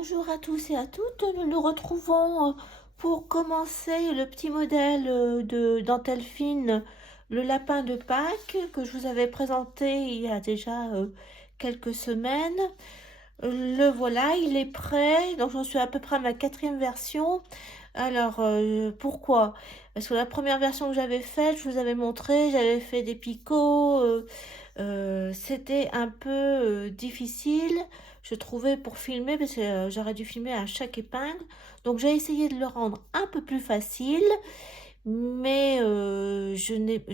Bonjour à tous et à toutes, nous nous retrouvons pour commencer le petit modèle de dentelle fine, le lapin de Pâques, que je vous avais présenté il y a déjà quelques semaines. Le voilà, il est prêt, donc j'en suis à peu près à ma quatrième version. Alors, pourquoi? Parce que la première version que j'avais faite, je vous avais montré, j'avais fait des picots, c'était un peu difficile, je trouvais, pour filmer, parce que j'aurais dû filmer à chaque épingle. Donc j'ai essayé de le rendre un peu plus facile, mais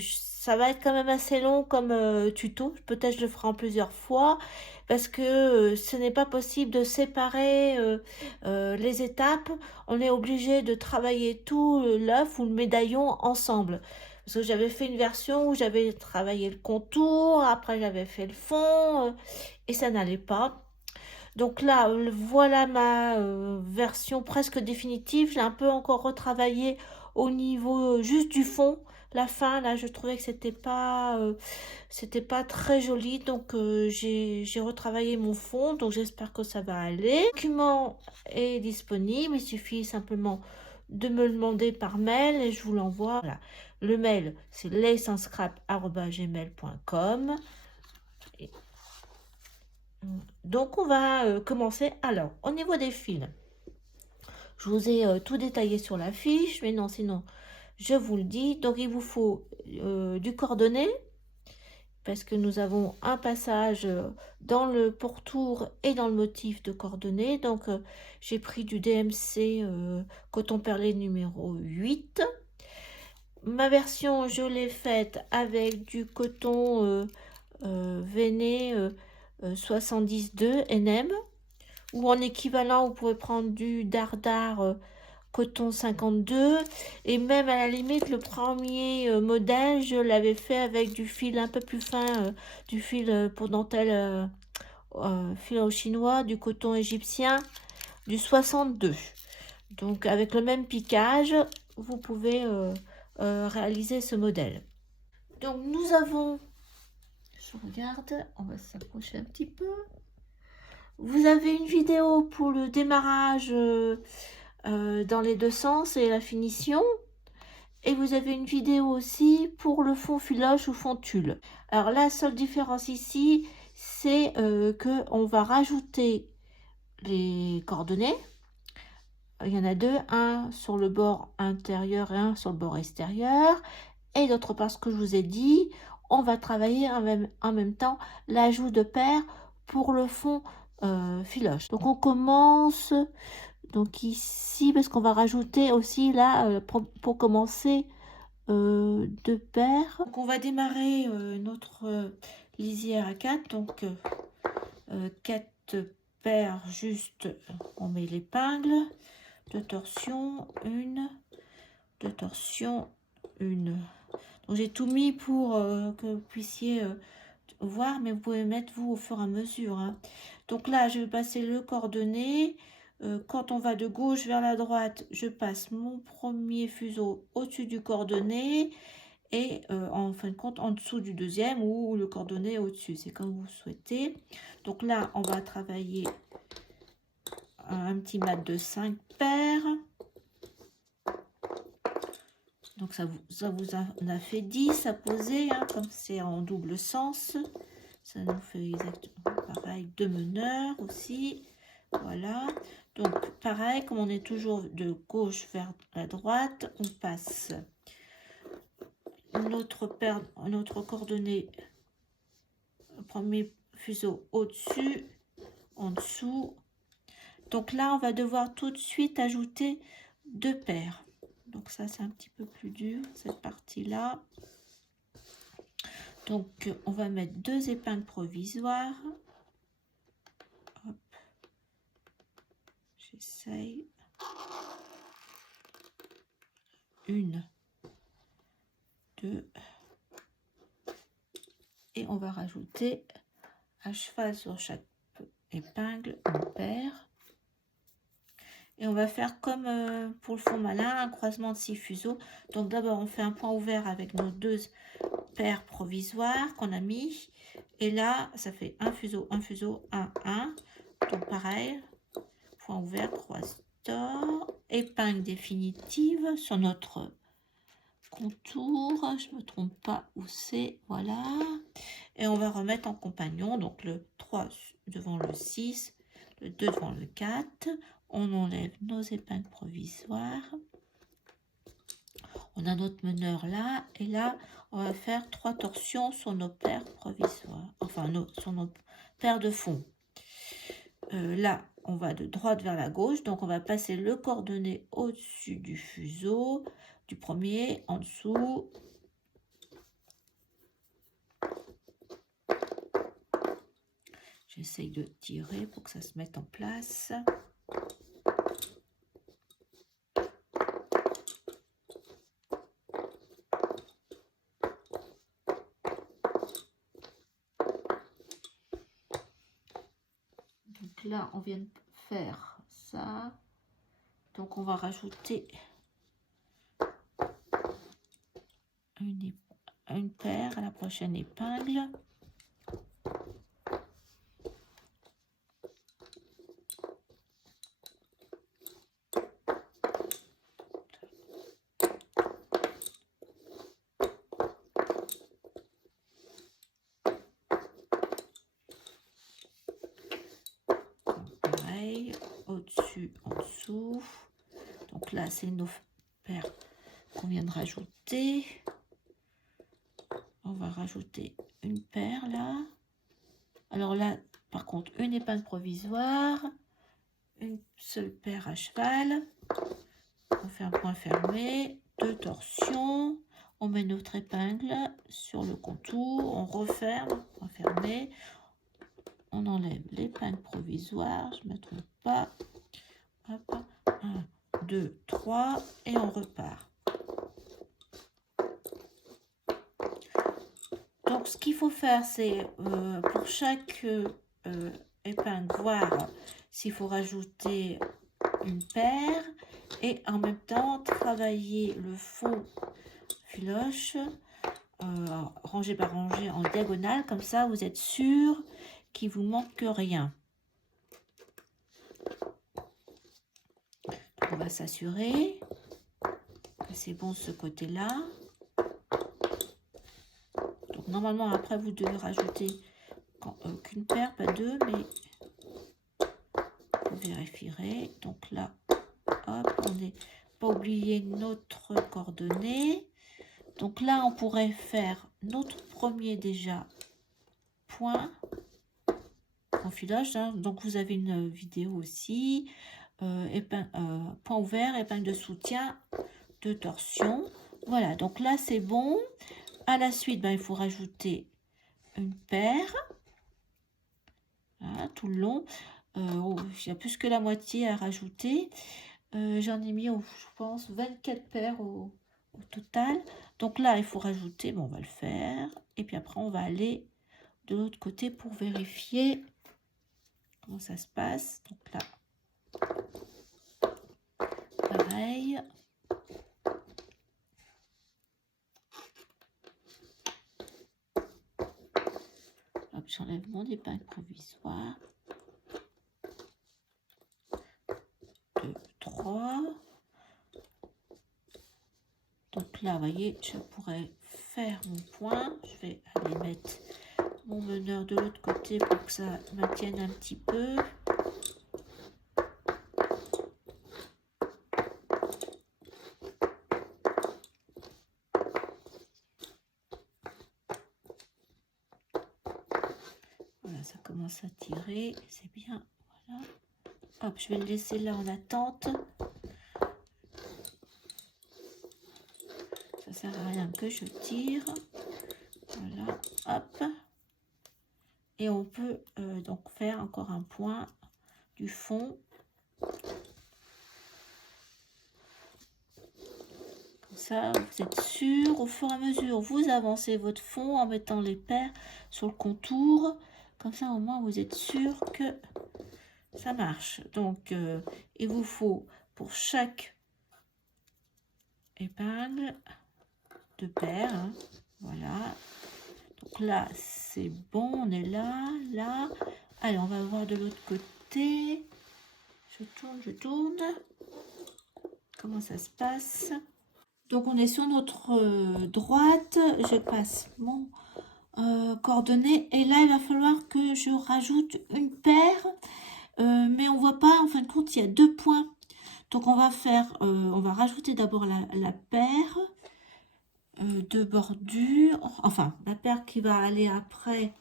ça va être quand même assez long comme tuto. Peut-être je le ferai en plusieurs fois, parce que ce n'est pas possible de séparer les étapes. On est obligé de travailler tout l'œuf ou le médaillon ensemble. Parce que j'avais fait une version où j'avais travaillé le contour, après j'avais fait le fond, et ça n'allait pas. Donc là, voilà ma version presque définitive. J'ai un peu encore retravaillé au niveau juste du fond. La fin, là, je trouvais que c'était pas très joli. Donc j'ai retravaillé mon fond. Donc j'espère que ça va aller. Le document est disponible. Il suffit simplement de me le demander par mail et je vous l'envoie. Voilà. Le mail, c'est lacesanscrap@gmail.com. Donc on va commencer. Alors, au niveau des fils, je vous ai tout détaillé sur la fiche, mais non, sinon, je vous le dis. Donc il vous faut du coordonné, parce que nous avons un passage dans le pourtour et dans le motif de coordonnées. Donc j'ai pris du DMC coton perlé numéro 8. Ma version, je l'ai faite avec du coton veiné 72 NM. Ou en équivalent, vous pouvez prendre du dardar coton 52. Et même à la limite, le premier modèle, je l'avais fait avec du fil un peu plus fin, du fil pour dentelle fil au chinois, du coton égyptien, du 62. Donc avec le même piquage, vous pouvez réaliser ce modèle. Donc nous avons, je regarde, on va s'approcher un petit peu. Vous avez une vidéo pour le démarrage dans les deux sens et la finition. Et vous avez une vidéo aussi pour le fond filoche ou fond tulle. Alors la seule différence ici, c'est qu'on va rajouter les coordonnées. Il y en a deux, un sur le bord intérieur et un sur le bord extérieur. Et d'autre part, ce que je vous ai dit, on va travailler en même temps l'ajout de paires pour le fond filoche. Donc on commence donc ici, parce qu'on va rajouter aussi là pour commencer deux paires. Donc on va démarrer notre lisière à 4. Donc 4 paires juste, on met l'épingle, 2 torsions, une, 2 torsions, une. Donc j'ai tout mis pour que vous puissiez voir, mais vous pouvez mettre vous au fur et à mesure, hein. Donc là, je vais passer le coordonné. Quand on va de gauche vers la droite, je passe mon premier fuseau au-dessus du coordonné et en fin de compte en dessous du deuxième ou le coordonné au-dessus. C'est comme vous souhaitez. Donc là, on va travailler un petit mat de 5 paires. Donc ça vous en a fait 10 à poser, hein, comme c'est en double sens. Ça nous fait exactement pareil, 2 meneurs aussi. Voilà. Donc pareil, comme on est toujours de gauche vers la droite, on passe notre coordonnée, premier fuseau au-dessus, en dessous. Donc là, on va devoir tout de suite ajouter 2 paires. Donc ça, c'est un petit peu plus dur, cette partie-là. Donc, on va mettre 2 épingles provisoires. Hop. J'essaye. Une, 2. Et on va rajouter à cheval sur chaque épingle une paire. Et on va faire comme pour le fond malin, un croisement de 6 fuseaux. Donc d'abord, on fait un point ouvert avec nos 2 paires provisoires qu'on a mis. Et là, ça fait un fuseau, un fuseau, un. Donc pareil, vous point ouvert, croise d'or, épingle définitive sur notre contour, je me trompe pas où c'est, voilà, et on va remettre en compagnon, donc le 3 devant le 6, le 2 devant le 4, on enlève nos épingles provisoires, on a notre meneur là, et là on va faire 3 torsions sur nos paires provisoires, enfin sur nos paires de fond. Là on va de droite vers la gauche, donc on va passer le coordonné au-dessus du fuseau, du premier, en dessous. J'essaye de tirer pour que ça se mette en place. Donc là, on vient de faire ça. Donc on va rajouter une paire à la prochaine épingle. Pareil, au-dessus, en dessous. Donc là, c'est nos paires qu'on vient de rajouter. On va rajouter une paire là. Alors là, par contre, une épingle provisoire, une seule paire à cheval. On fait un point fermé, 2 torsions. On met notre épingle sur le contour, on referme, point fermé. On enlève l'épingle provisoire, je ne me trompe pas. Hop, 1, 2, 3 et on repart. Donc ce qu'il faut faire, c'est pour chaque épingle, voir s'il faut rajouter une paire et en même temps travailler le fond filoche rangé par rangée en diagonale, comme ça vous êtes sûr qu'il vous manque rien. On va s'assurer que c'est bon ce côté là. Donc normalement après vous devez rajouter qu'une paire, pas deux, mais vous vérifierez. Donc là, hop, on n'est pas oublié notre coordonnée. Donc là on pourrait faire notre premier déjà point en filage, hein. Donc vous avez une vidéo aussi, point ouvert, épingle de soutien, 2 torsions. Voilà, donc là c'est bon. À la suite, il faut rajouter une paire, voilà, tout le long. Il y a plus que la moitié à rajouter. J'en ai mis, je pense, 24 paires au total. Donc là, il faut rajouter, bon, on va le faire. Et puis après, on va aller de l'autre côté pour vérifier comment ça se passe. Donc là, pareil. J'enlève mon épingle provisoire. 2, 3. Donc là, vous voyez, je pourrais faire mon point. Je vais aller mettre mon meneur de l'autre côté pour que ça maintienne un petit peu. Voilà, ça commence à tirer, c'est bien. Voilà. Hop, je vais le laisser là en attente. Ça sert à rien que je tire. Voilà, hop. Et on peut donc faire encore un point du fond. Comme ça, vous êtes sûr. Au fur et à mesure, vous avancez votre fond en mettant les paires sur le contour. Comme ça, au moins, vous êtes sûr que ça marche. Donc, il vous faut pour chaque épingle 2 paires. Hein. Voilà. Donc là, c'est bon. On est là, là. Allez, on va voir de l'autre côté. je tourne. Comment ça se passe? Donc on est sur notre droite, je passe mon coordonnée et là il va falloir que je rajoute une paire, mais on voit pas, en fin de compte il y a 2 points. Donc on va faire, on va rajouter d'abord la paire de bordure, enfin la paire qui va aller après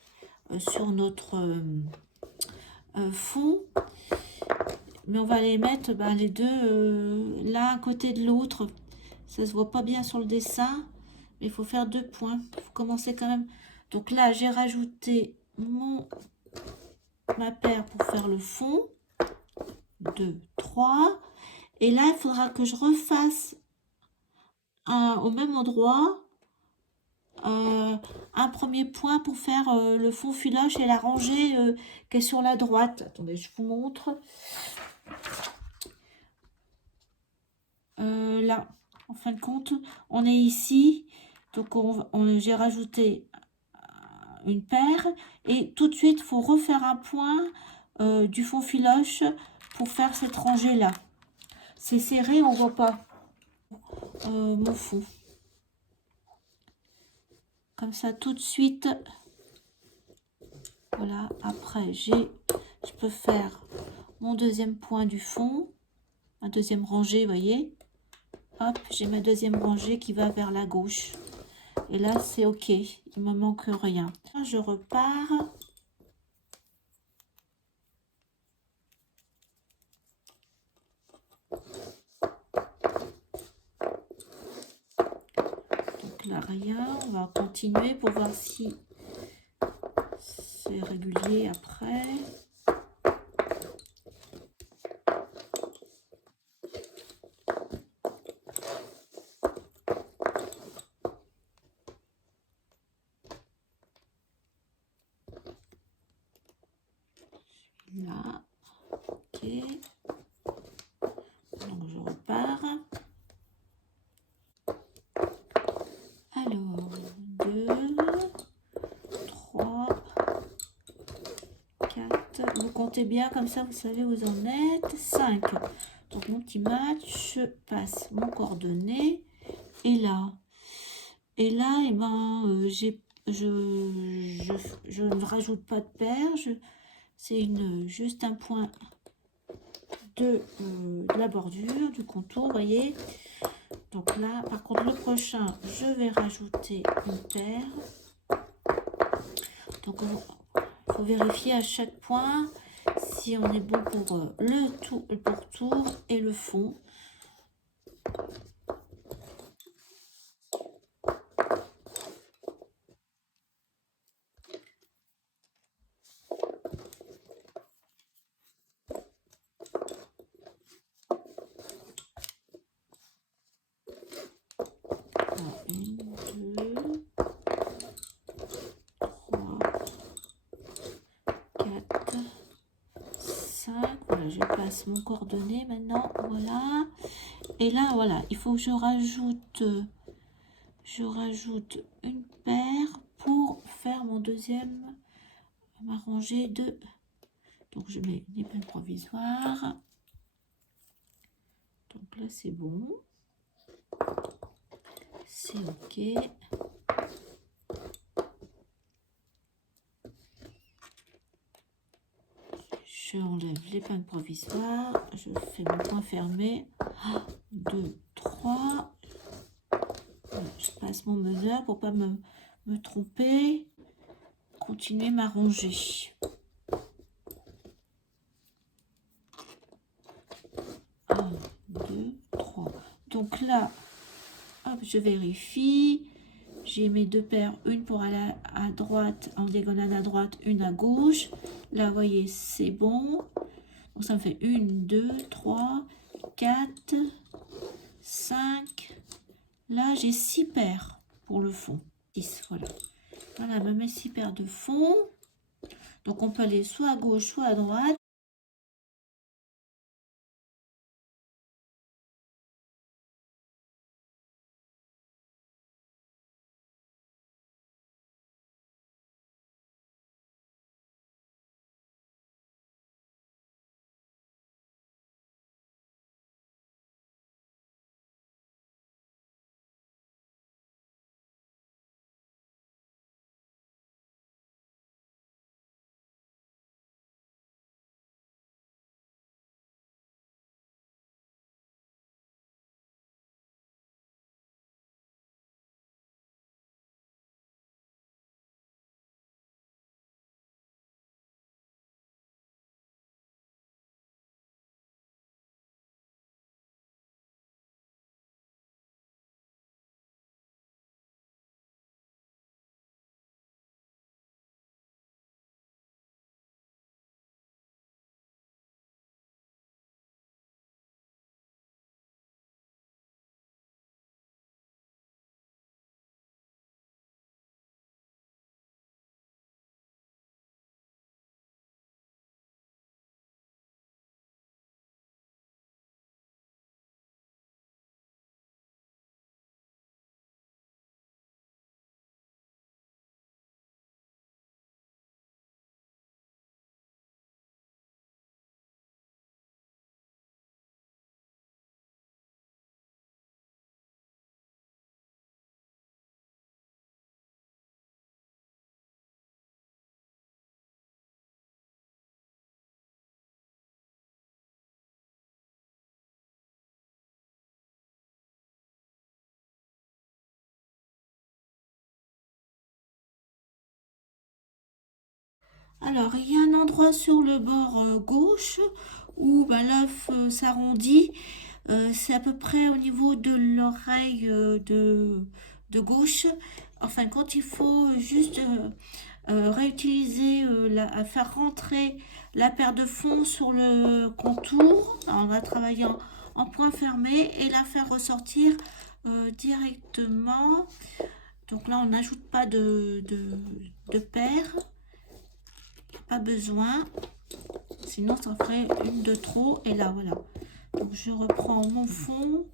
sur notre fond. Mais on va les mettre les deux l'un à côté de l'autre. Ça se voit pas bien sur le dessin, mais il faut faire 2 points. Il faut commencer quand même. Donc là, j'ai rajouté ma paire pour faire le fond. 2, 3. Et là, il faudra que je refasse au même endroit un premier point pour faire le fond filoche et la rangée qui est sur la droite. Attendez, je vous montre. Là, en fin de compte, on est ici. Donc, j'ai rajouté une paire. Et tout de suite, il faut refaire un point du fond filoche pour faire cette rangée-là. C'est serré, on voit pas mon fond. Comme ça, tout de suite. Voilà, après, je peux faire mon deuxième point du fond. Ma deuxième rangée, vous voyez. Hop, j'ai ma deuxième rangée qui va vers la gauche. Et là, c'est OK. Il me manque rien. Je repars. Donc là, rien. On va continuer pour voir si c'est régulier après. Là, OK. Donc je repars. Alors, 2, 3, 4. Vous comptez bien, comme ça vous savez où vous en êtes. 5. Donc mon petit match, je passe mon coordonnées. Et là, et ben, je ne rajoute pas de paire. C'est juste un point de la bordure, du contour, vous voyez. Donc là, par contre, le prochain, je vais rajouter une paire. Donc, il faut vérifier à chaque point si on est bon pour le pourtour et le fond. Alors, 1, 2, 3, 4, 5. Voilà, je passe mon coordonnée maintenant. Voilà. Et là, voilà, il faut que je rajoute une paire pour faire mon deuxième, ma rangée de. Donc je mets une épingle provisoire. Donc là c'est bon. C'est OK. Je enlève l'épingle provisoire. Je fais mon point fermé. 2, 3. Je passe mon meneur pour pas me tromper. Continuer ma rangée. 1, 2, 3. Donc là, hop, je vérifie. J'ai mes 2 paires, une pour aller à droite, en diagonale à droite, une à gauche. Là, vous voyez, c'est bon. Donc, ça me fait 1, 2, 3, 4, 5. Là, j'ai 6 paires pour le fond. 6, voilà. Voilà, me met 6 paires de fond. Donc, on peut aller soit à gauche, soit à droite. Alors, il y a un endroit sur le bord gauche où ben, l'œuf s'arrondit. C'est à peu près au niveau de l'oreille de gauche. En fin de compte, il faut juste réutiliser, faire rentrer la paire de fond sur le contour. Alors, on va travailler en point fermé et la faire ressortir directement. Donc là, on n'ajoute pas de paire. Pas besoin. Sinon, ça ferait une de trop. Et là, voilà. Donc, je reprends mon fond.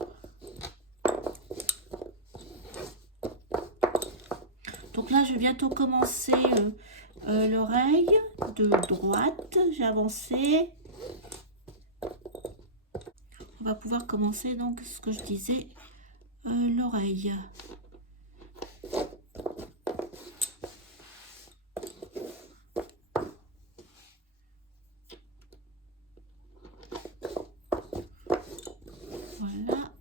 Donc là, je vais bientôt commencer l'oreille de droite. J'ai avancé. On va pouvoir commencer donc ce que je disais, l'oreille. Voilà.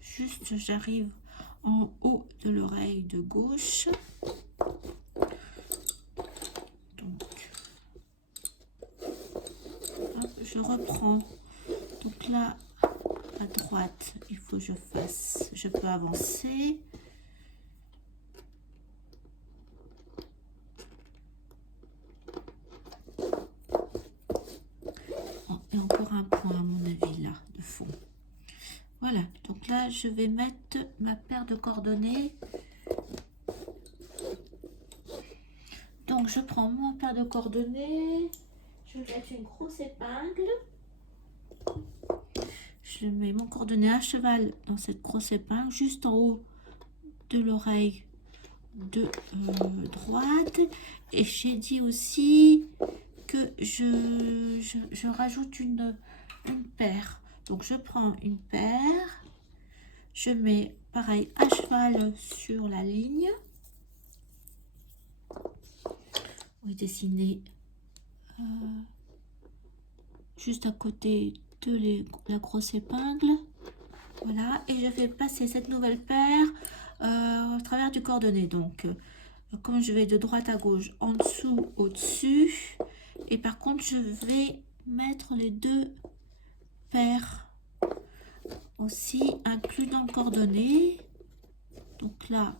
Juste, j'arrive en haut de l'oreille de gauche. Je reprends. Donc là, à droite, il faut que je fasse, je peux avancer. Et encore un point à mon avis là, de fond. Voilà, donc là, je vais mettre ma paire de coordonnées. Donc, je prends ma paire de coordonnées. Je vais mettre une grosse épingle. Je mets mon coordonné à cheval dans cette grosse épingle, juste en haut de l'oreille de droite. Et j'ai dit aussi que je rajoute une paire. Donc, je prends une paire. Je mets pareil à cheval sur la ligne. On va dessiner juste à côté de la grosse épingle. Voilà, et je vais passer cette nouvelle paire au travers du coordonné. Donc, comme je vais de droite à gauche, en dessous, au-dessus. Et par contre, je vais mettre les deux paires aussi inclus dans le coordonné. Donc là,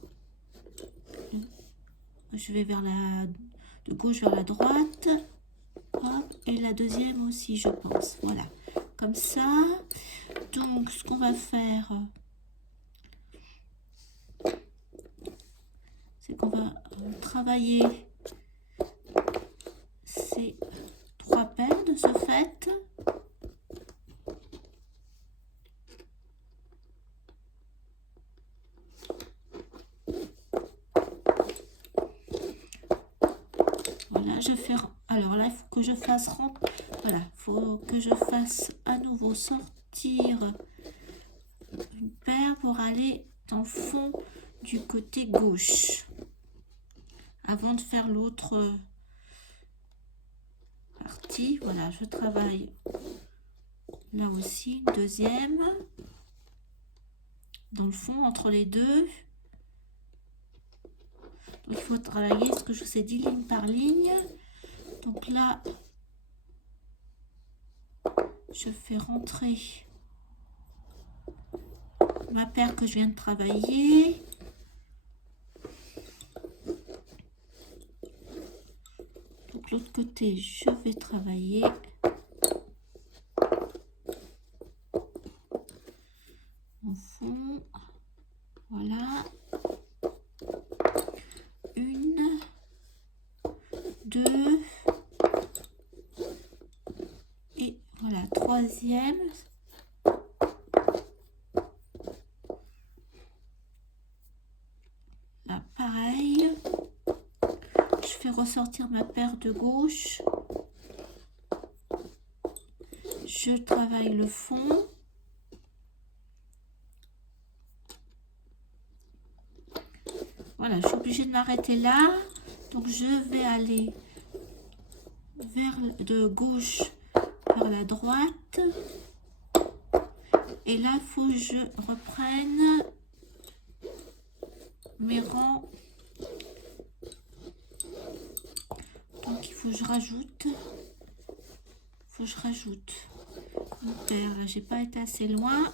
je vais de gauche vers la droite. Hop, et la deuxième aussi, je pense. Voilà, comme ça. Donc, ce qu'on va faire, c'est qu'on va travailler ces trois paires de ce fait. Voilà, je fais. Alors là, il faut que je fasse rentrer. Voilà, il faut que je fasse à nouveau sortir une paire pour aller dans le fond du côté gauche avant de faire l'autre partie. Voilà, je travaille là aussi une deuxième dans le fond entre les deux. Donc il faut travailler ce que je vous ai dit ligne par ligne. Donc là, je fais rentrer ma paire que je viens de travailler. Donc l'autre côté, je vais travailler. Au fond, voilà. Une, deux, et voilà, troisième. Là, pareil. Je fais ressortir ma paire de gauche. Je travaille le fond. Voilà, je suis obligée de m'arrêter là. Donc, je vais aller de gauche vers la droite. Et là, il faut que je reprenne mes rangs. Donc, il faut que je rajoute. Faut que je rajoute une paire. Là, j'ai pas été assez loin.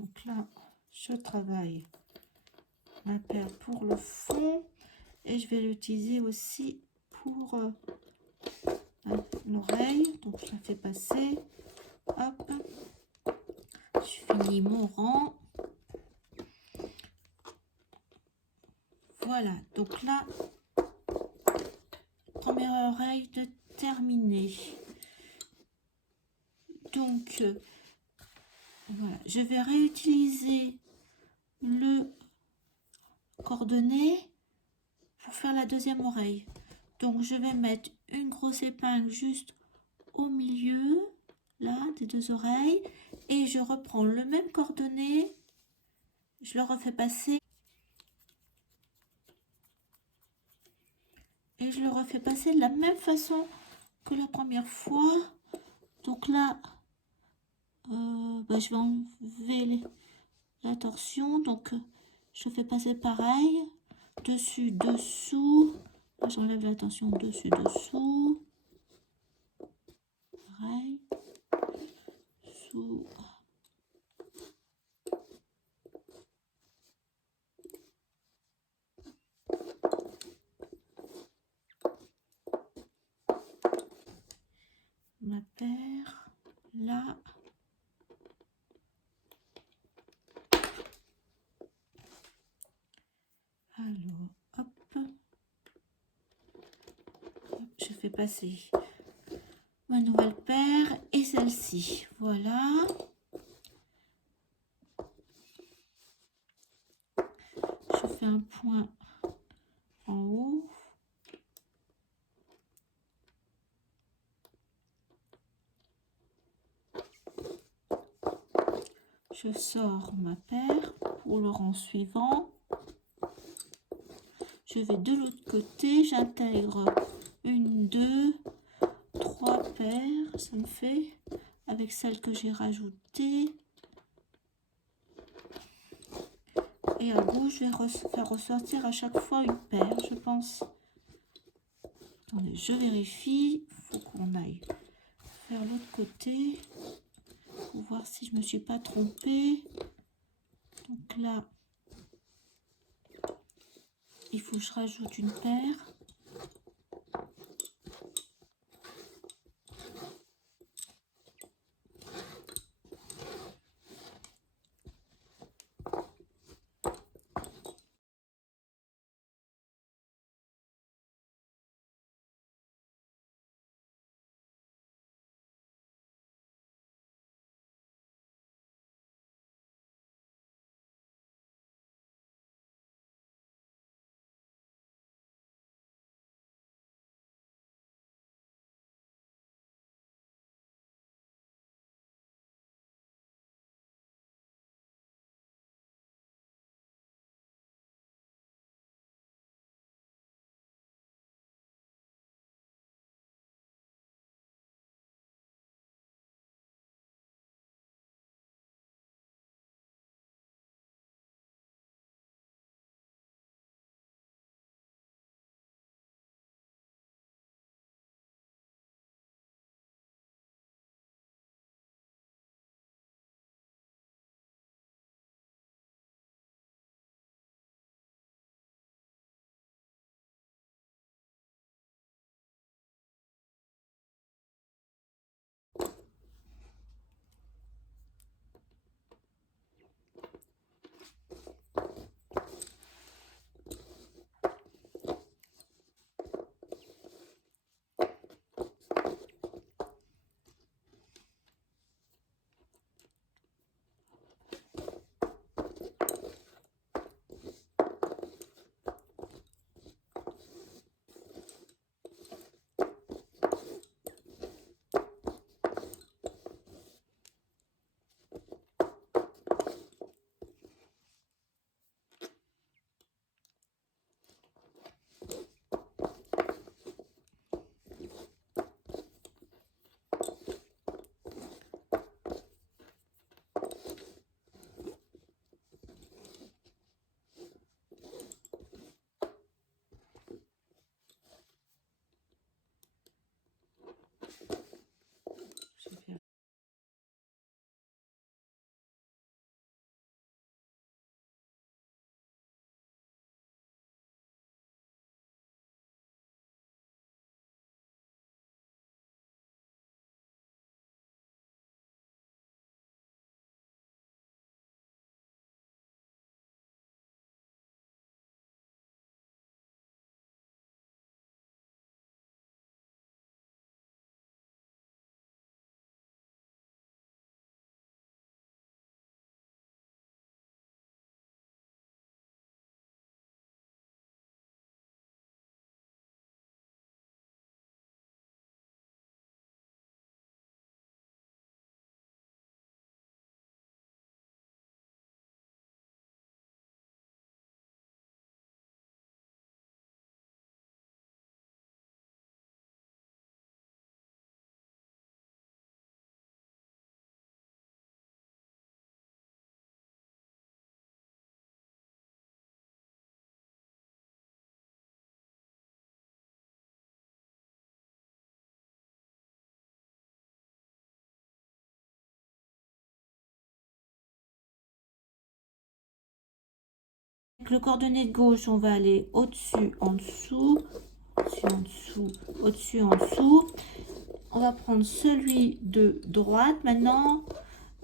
Donc là, je travaille ma paire pour le fond et je vais l'utiliser aussi pour l'oreille. Donc je la fais passer. Hop, je finis mon rang. Voilà, donc là, première oreille de terminée. Donc voilà, je vais réutiliser le coordonné pour faire la deuxième oreille. Donc je vais mettre une grosse épingle juste au milieu là des deux oreilles et je reprends le même coordonné, je le refais passer et je le refais passer de la même façon que la première fois. Donc là je vais enlever la torsion, donc je fais passer pareil, dessus, dessous, j'enlève la torsion dessus, dessous, pareil, dessous, ma paire, là, alors, hop, je fais passer ma nouvelle paire et celle-ci, voilà. Je fais un point en haut. Je sors ma paire pour le rang suivant. Je vais de l'autre côté, j'intègre une, deux, trois paires, ça me fait, avec celle que j'ai rajoutée. Et à gauche, je vais faire ressortir à chaque fois une paire, je pense. Attendez, je vérifie, il faut qu'on aille faire l'autre côté pour voir si je me suis pas trompée. Donc là, il faut que je rajoute une paire. avec le coordonné de gauche, on va aller au-dessus, en dessous, au-dessus, en dessous, au-dessus, en dessous. On va prendre celui de droite. Maintenant,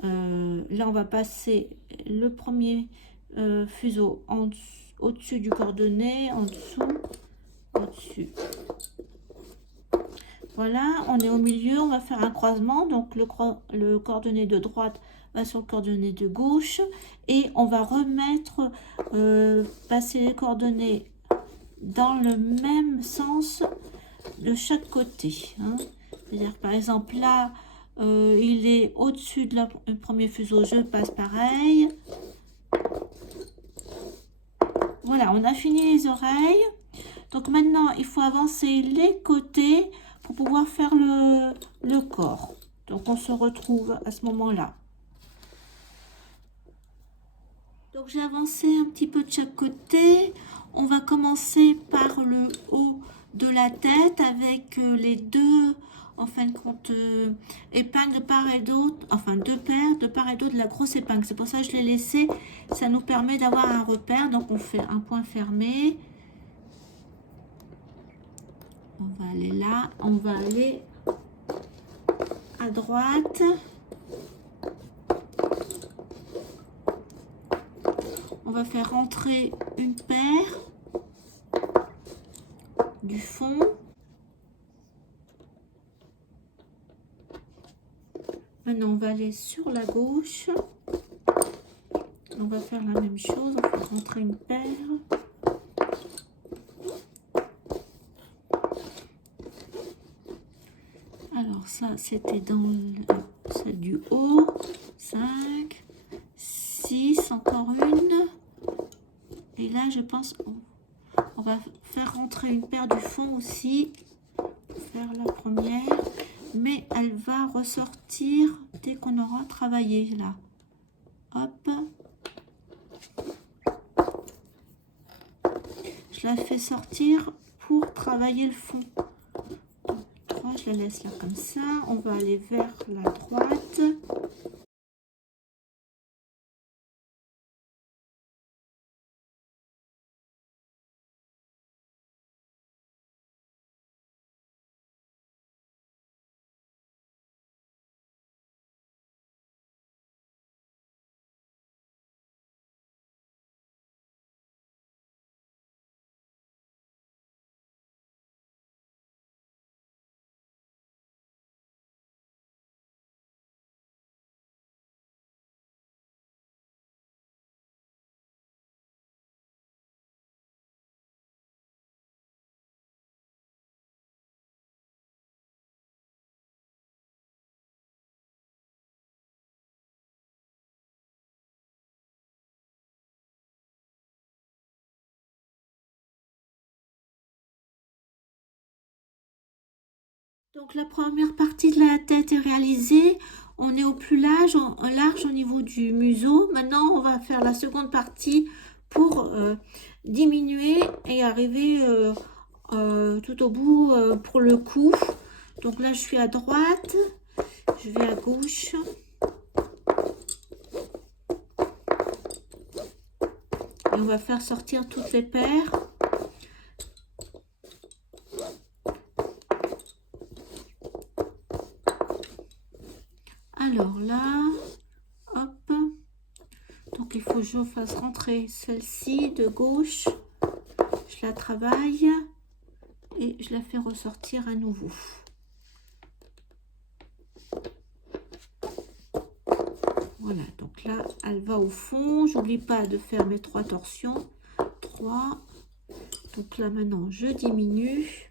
là, on va passer le premier fuseau au-dessus du coordonné, en dessous, au-dessus. Voilà, on est au milieu, on va faire un croisement. Donc, le coordonné de droite va sur le coordonné de gauche. Et on va remettre, passer les coordonnées dans le même sens de chaque côté. Hein. C'est-à-dire, par exemple, là, il est au-dessus de le premier fuseau, je passe pareil. Voilà, on a fini les oreilles. Donc maintenant, il faut avancer les côtés pour pouvoir faire le corps. Donc on se retrouve à ce moment-là. Donc j'ai avancé un petit peu de chaque côté. On va commencer par le haut de la tête avec les deux, en fin de compte, épingles de part et d'autre, enfin deux paires de part et d'autre de la grosse épingle. C'est pour ça que je l'ai laissé. Ça nous permet d'avoir un repère. Donc on fait un point fermé. On va aller là, on va aller à droite. On va faire rentrer une paire du fond. Maintenant, on va aller sur la gauche. On va faire la même chose, on va rentrer une paire. Alors ça, c'était dans celle du haut. 5, 6, encore une. Et là, je pense, on va faire rentrer une paire du fond aussi. Faire la première. Mais elle va ressortir dès qu'on aura travaillé là. Hop. Je la fais sortir pour travailler le fond. Je la laisse là comme ça. On va aller vers la droite. Donc la première partie de la tête est réalisée. On est au plus large au niveau du museau. Maintenant, on va faire la seconde partie pour diminuer et arriver tout au bout pour le cou. Donc là, je suis à droite, je vais à gauche. Et on va faire sortir toutes les paires. Alors là, hop, donc il faut que je fasse rentrer celle-ci de gauche, je la travaille et je la fais ressortir à nouveau. Voilà, donc là, elle va au fond, j'oublie pas de faire mes 3 torsions, 3, donc là maintenant je diminue.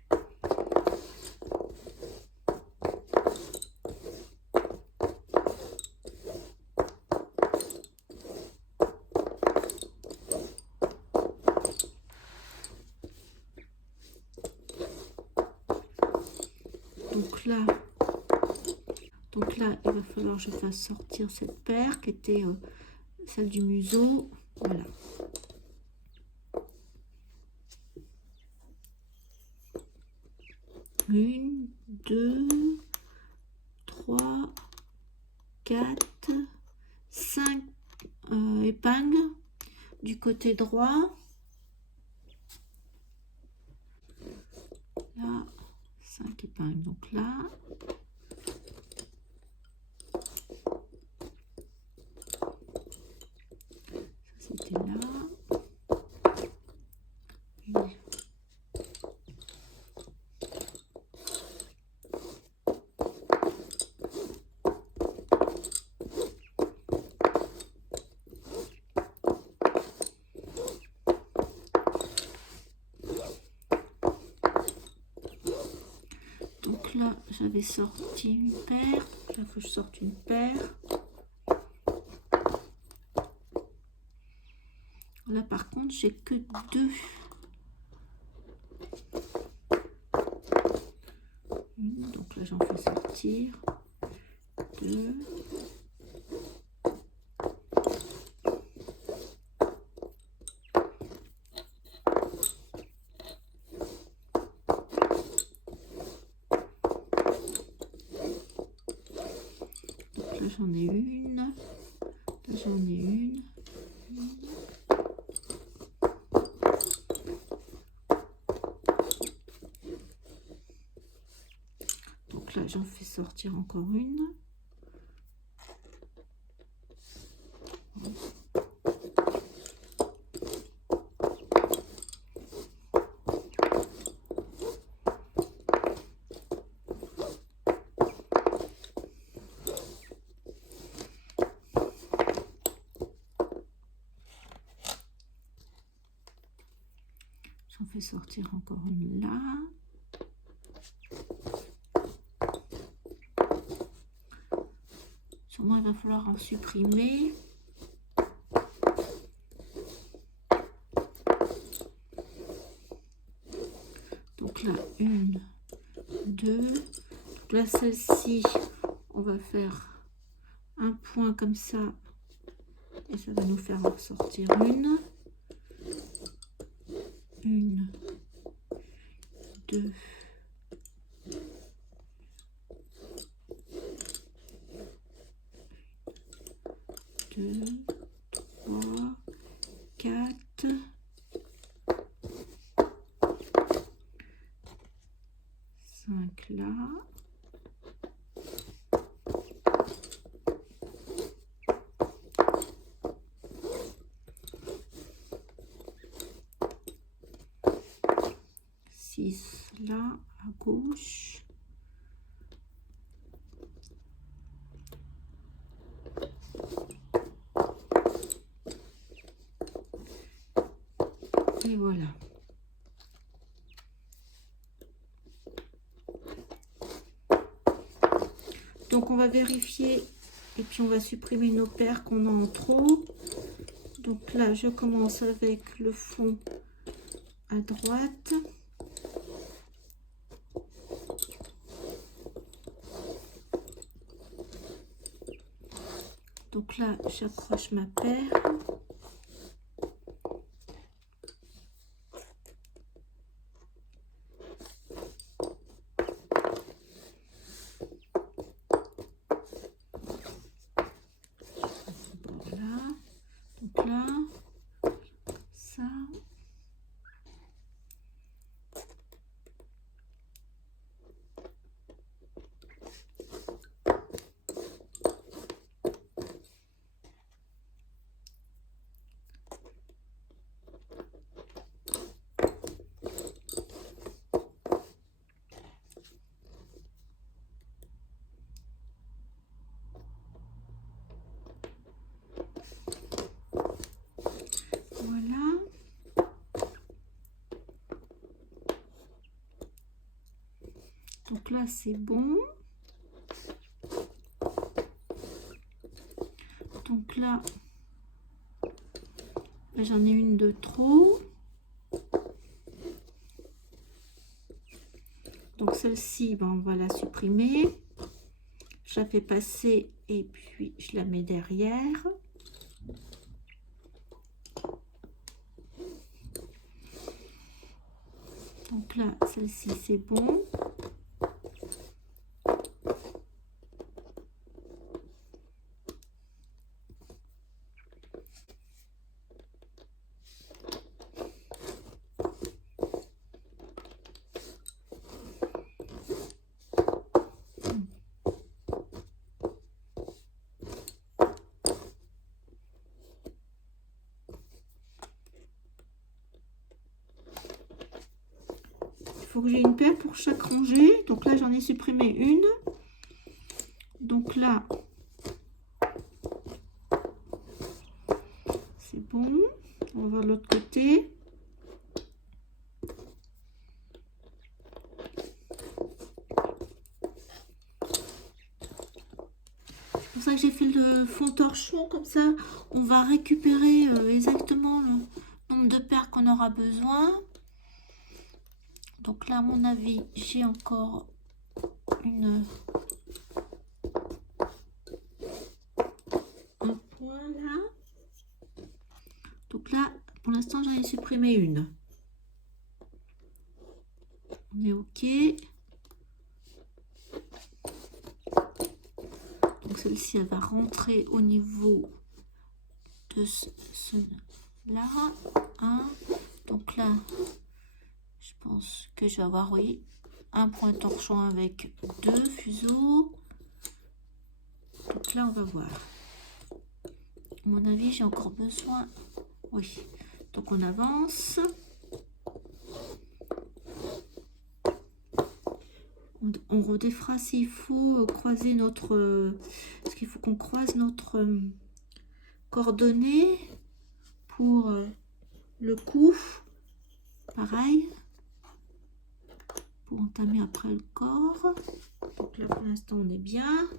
Donc là, il va falloir que je fasse sortir cette paire qui était celle du museau. Voilà. Une, deux, trois, quatre, 5 épingles du côté droit. Là, 5 épingles, donc là. Ça, c'était là. Donc là, j'avais sorti une paire. Là, il faut que je sorte une paire. Là, par contre, j'ai que 2. Donc là, j'en fais sortir 2. Donc là, j'en ai une. Là, j'en ai une. Donc là, j'en fais sortir encore une. J'en fais sortir encore une là. Sûrement, il va falloir en supprimer. Donc là, 1, 2. Donc là, celle-ci, on va faire un point comme ça. Et ça va nous faire ressortir une. 1, 2. 2, 3, 4, 5 là. Là à gauche. Et voilà. Donc on va vérifier et puis on va supprimer nos paires qu'on a en trop. Donc là je commence avec le fond à droite. Donc là, j'accroche ma paire. Voilà. Donc là, ça. Voilà. Donc là, c'est bon. Donc là, j'en ai une de trop. Donc celle-ci, ben, on va la supprimer. Je la fais passer et puis je la mets derrière. Donc là, celle-ci, c'est bon. faut que j'ai une paire pour chaque rangée. Donc là, j'en ai supprimé une. Donc là, c'est bon. On va voir de l'autre côté. C'est pour ça que j'ai fait le fond torchon. Comme ça, on va récupérer exactement le nombre de paires qu'on aura besoin. Donc là, à mon avis, j'ai encore un point là. Donc là, pour l'instant, j'en ai supprimé une. On est OK. Donc celle-ci, elle va rentrer au niveau de ce là. Hein. Donc là, je pense que je vais avoir, oui, un point torchon avec 2 fuseaux. Donc là, on va voir. À mon avis, j'ai encore besoin. Oui. Donc on avance. On redéfera s'il faut croiser notre... parce qu'il faut qu'on croise notre coordonnée pour le cou. Pareil. Pour entamer après le corps. Donc là, pour l'instant, on est bien.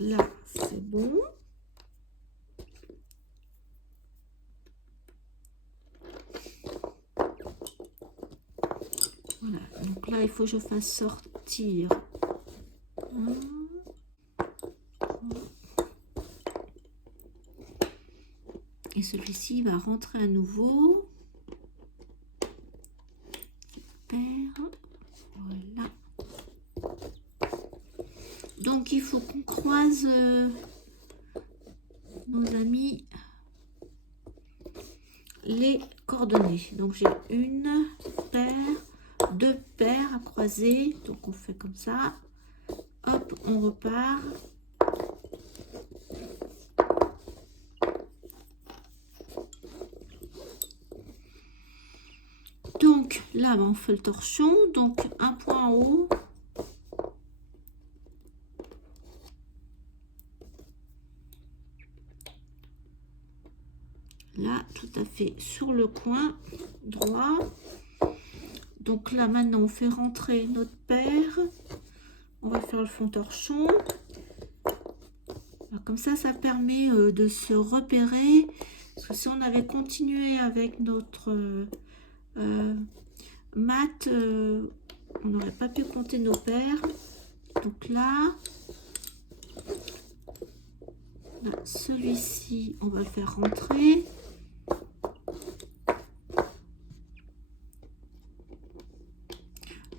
Là, c'est bon. Voilà, donc là, il faut que je fasse sortir. Et celui-ci va rentrer à nouveau. Super. Voilà. Donc, il faut qu'on croise nos amis les coordonnées. Donc, j'ai une paire, 2 paires à croiser. Donc, on fait comme ça. Hop, on repart. Donc, là, on fait le torchon. Donc, un point en haut. Là, tout à fait sur le coin droit. Donc là, maintenant, on fait rentrer notre paire. On va faire le fond torchon. Alors, comme ça permet de se repérer. Parce que si on avait continué avec notre mat, on n'aurait pas pu compter nos paires. Donc là celui-ci, on va le faire rentrer.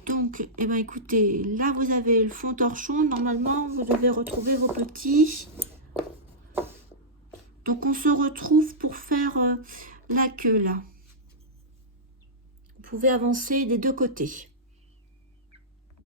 Donc, eh ben, écoutez, là, vous avez le fond torchon. Normalement, vous devez retrouver vos petits. Donc, on se retrouve pour faire la queue, là. Vous pouvez avancer des 2 côtés.